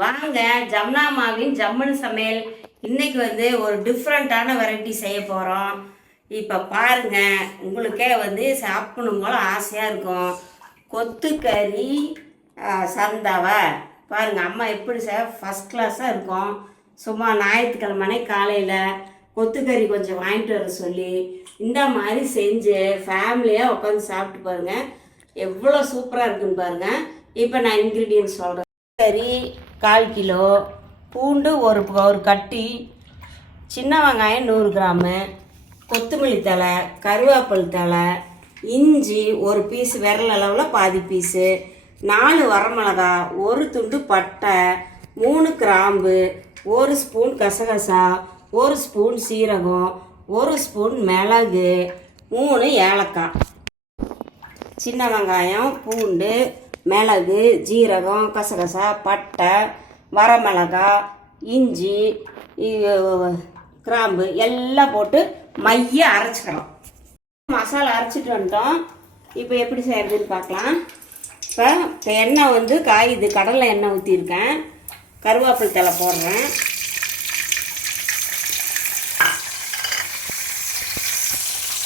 வாங்க ஜம்னாமாவின் ஜம்முன்னு சமையல். இன்னைக்கு வந்து ஒரு டிஃப்ரெண்ட்டான வெரைட்டி செய்ய போகிறோம். இப்போ பாருங்க, உங்களுக்கே வந்து சாப்பிடணும் போல ஆசையாக இருக்கும். கொத்துக்கறி சந்தாவை பாருங்க, அம்மா எப்படி ஃபஸ்ட் கிளாஸாக இருக்கும். சும்மா ஞாயிற்றுக்கிழமை காலையில் கொத்துக்கறி கொஞ்சம் வாங்கிட்டு வர சொல்லி இந்த மாதிரி செஞ்சு ஃபேமிலியாக உட்காந்து சாப்பிட்டு பாருங்கள், எவ்வளோ சூப்பராக இருக்குன்னு பாருங்கள். இப்போ நான் இன்க்ரீடியன்ட்ஸ் சொல்கிறேன். கறி 1/4 கிலோ, பூண்டு ஒரு கட்டி, சின்ன வெங்காயம் 100 கிராமு, கொத்தமல்லி தழை, கருவேப்பிலை தழை, இஞ்சி ஒரு பீஸ், விரல் அளவில் பாதி பீஸு, 4 வரமிளகா, ஒரு துண்டு பட்டை, 3 கிராம்பு, 1 ஸ்பூன் கசகசா, 1 ஸ்பூன் சீரகம், 1 ஸ்பூன் மிளகு, 3 ஏலக்காய். சின்ன வெங்காயம், பூண்டு, மிளகு, ஜீரகம், கசகசா, பட்டை, வரமிளகா, இஞ்சி, கிராம்பு எல்லாம் போட்டு மைய அரைச்சிக்கிறோம். மசாலா அரைச்சிட்டு வந்துட்டோம். இப்போ எப்படி செய்கிறதுன்னு பார்க்கலாம். இப்போ எண்ணெய் வந்து காயுது, கடலை எண்ணெய் ஊற்றிருக்கேன். கருவேப்பிலை தழை போடுறேன்.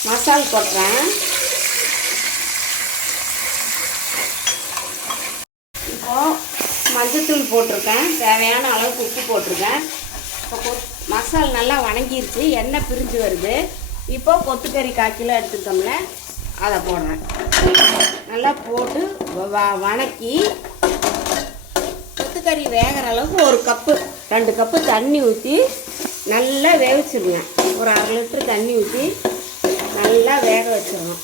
மசாலா போடுறேன். மஞ்சத்தூள் போட்டிருக்கேன், தேவையான அளவுக்கு உப்பு போட்டிருக்கேன். இப்போ மசாலா நல்லா வணங்கிருச்சு, எண்ணெய் பிரிஞ்சு வருது. இப்போ கொத்துக்கறி 1/4 கிலோ எடுத்துட்டோம்ல, அதை போடுறேன். நல்லா போட்டு வணக்கி கொத்துக்கறி வேகிற அளவுக்கு 2 கப்பு தண்ணி ஊற்றி நல்லா வேவிச்சிருங்க. ஒரு 1/2 லிட்டரு தண்ணி ஊற்றி நல்லா வேக வச்சிடணும்.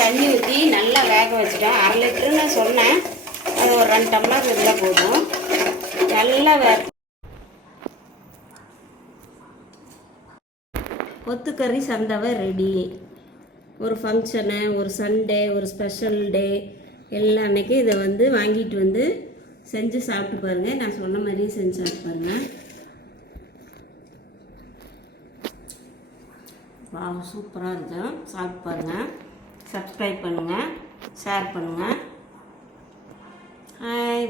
தண்ணி ஊற்றி நல்லா வேக வச்சுட்டோம். 1/2 லிட்டருன்னு சொன்னேன், அது ஒரு 2 டம்ளர் இருந்தால் போதும். நல்லா கொத்துக்கறி சந்தாவை ரெடி. ஒரு ஃபங்க்ஷனு, ஒரு சண்டே, ஒரு ஸ்பெஷல் டே, எல்லா அன்னைக்கும் இதை வந்து வாங்கிட்டு வந்து செஞ்சு சாப்பிட்டு பாருங்கள். நான் சொன்ன மாதிரியே செஞ்சு சாப்பிட்டு பாருங்கள். சூப்பராக இருக்கும், சாப்பிட்டு பாருங்கள். சப்ஸ்கிரைப் பண்ணுங்கள், ஷேர் பண்ணுங்கள். Bye.